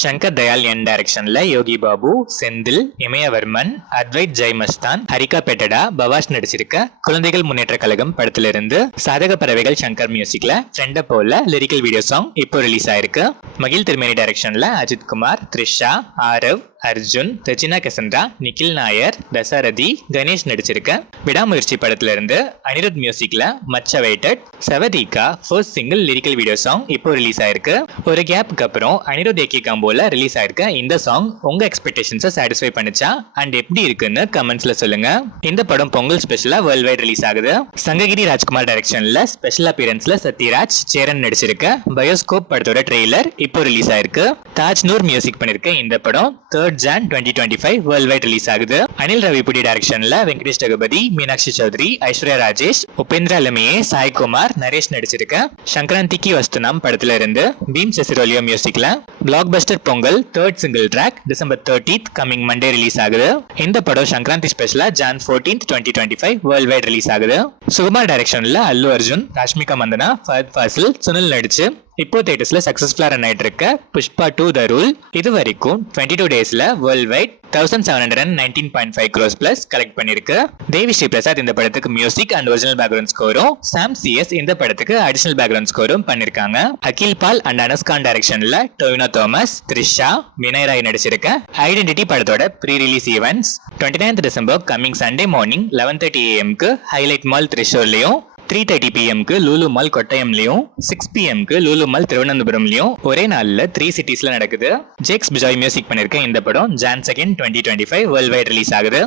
சங்கர் தயாள் என் டைரக்ஷன்ல யோகி பாபு, செந்தில், இமயவர்மன், அத்வைத் ஜெய்மஸ்தான், ஹரிகா பெட்டடா, பவாஷ் நடிச்சிருக்க குழந்தைகள் முன்னேற்ற கழகம் படத்துல இருந்து சாதக பறவைகள் சங்கர் மியூசிக்ல ஃப்ரெண்ட போல லிரிக்கல் வீடியோ சாங் இப்போ ரிலீஸ் ஆயிருக்கு. மகிழ் திருமேனி டைரக்ஷன்ல அஜித் குமார், த்ரிஷா, ஆரவ், அர்ஜுன், ரெஜினா கெசன்ட்ரா, நிக்கில் நாயர், தசரதி, கணேஷ் நடிச்சிருக்க விடாமுயற்சி படத்துல இருந்து அனிருத் மியூசிக்ல much waited Sawadeeka first single lyrical video song இப்போ ரிலீஸ் ஆயிருக்கு. ஒரு கேப்புக்கு அப்புறம் அனிருத் ஏகி காம்போல ரிலீஸ் ஆயிருக்க இந்த சாங் உங்க எக்ஸ்பெக்டேஷன்ஸை சாட்டிஸ்ஃபை பண்ணுச்சா அண்ட் எப்படி இருக்குன்னு கமெண்ட்ஸ்ல சொல்லுங்க. இந்த படம் பொங்கல் ஸ்பெஷலா வேர்ல்ட் வைட் ரிலீஸ் ஆகுது. சங்ககிரி ராஜ்குமார் டைரக்ஷன்ல ஸ்பெஷல் அப்பியரன்ஸ்ல சத்யராஜ், சேரன் நடிச்சிருக்க பயோஸ்கோப் படத்தோட ட்ரெய்லர் இப்போ ரிலீஸ் ஆயிருக்கு. தாஜ் நூர் மியூசிக் பண்ணிருக்க இந்த படம் 3rd Jan 2025 world wide release ஆகுது. அனில் ரவிபுடி டைரக்ஷன்ல வெங்கடேஷ் ஜெகபதி, மீனாட்சி சௌத்ரி, ஐஸ்வர்யா ராஜேஷ், உபேந்திரா லமியே, சாய்குமார், நரேஷ் நடிச்சிருக்க சங்கராந்திக்கு வஸ்துனாம் படத்துல இருந்து பீம் செசிரோலியோ மியூசிக்ல blockbuster Pongal 3rd single track December 30th coming Monday release ஆகுது. இந்த படம் சங்கராந்தி ஸ்பெஷலா Jan 14th 2025 world wide release ஆகுது. சுகுமார் டைரக்ஷன்ல அல்லு அர்ஜுன், ராஷ்மிகா மந்தனா, ஃபஹத் ஃபாசில், சுனில் நடிச்சு இப்போ தியேட்டர்ஸ்ல சக்சஸ்ஃபுல்லா ரன் ஆயிட்டு இருக்க புஷ்பா 2 த ரூல் இது வரைக்கும் 22 டேஸ்ல world wide 1719.5 crores plus collect பண்ணிருக்கு. தேவி ஸ்ரீ பிரசாத் இந்த படத்துக்கு மியூசிக் அண்ட் ஒரிஜினல் பேக்ரவுண்ட் ஸ்கோரும், சாம் சிஎஸ் இந்த படத்துக்கு அடிஷனல் பேக்ரவுண்ட் ஸ்கோரும் பண்ணிருக்காங்க. அகில் பால் அண்ட் அனஸ்கான் டைரக்ஷன்ல டொவினோ தாமஸ், த்ரிஷா, வினய் ராய் நடிச்சிருக்க ஐடென்டிட்டி படத்தோட pre release events 29th December coming Sunday morning 11:30 AM highlight mall திரிஷூர்லயும், 3:30 PM லூலு மால் கொட்டயம்லயும், 6 PM லூலு மால் திருவனந்தபுரம்லயும் ஒரே நாள்ல 3 சிட்டிஸ்ல நடக்குது. ஜேக்ஸ் பிஜாய் மியூசிக் பண்ணிருக்க இந்த படம் Jan 2nd 2025 world wide release ஆகுது.